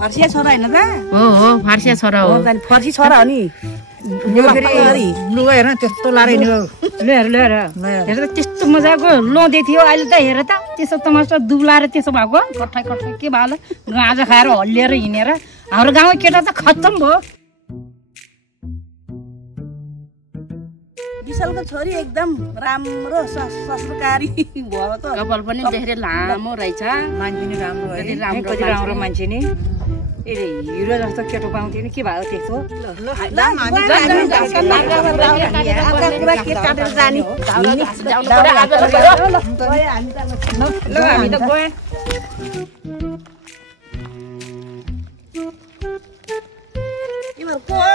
फर्सिया छोरा हैन त हो फार्सिया छोरा हो फर्सी छोरा हो नि लुगा हेर त्यस्तो लारे नि हेर हेर त्यस्तो मजाको लाउँदै थियो अहिले त हेर त त्यसो टमाटर दुब्लाएर त्यसो भएको कठै कठै के भयो गाँजा खाएर हल्लिएर हिँडेर हाम्रो गाउँको केटा त खत्तम भयो विशालको छोरी एकदम राम्रो संस्कारी भयो त कपाल पनि धेरै लामो रहेछ मान्छे नि राम्रो है कति राम्रो मान्छे नि हिरो जस्तो केटो पाउँथ्यो नि के भयो त्यसो हामी त गए को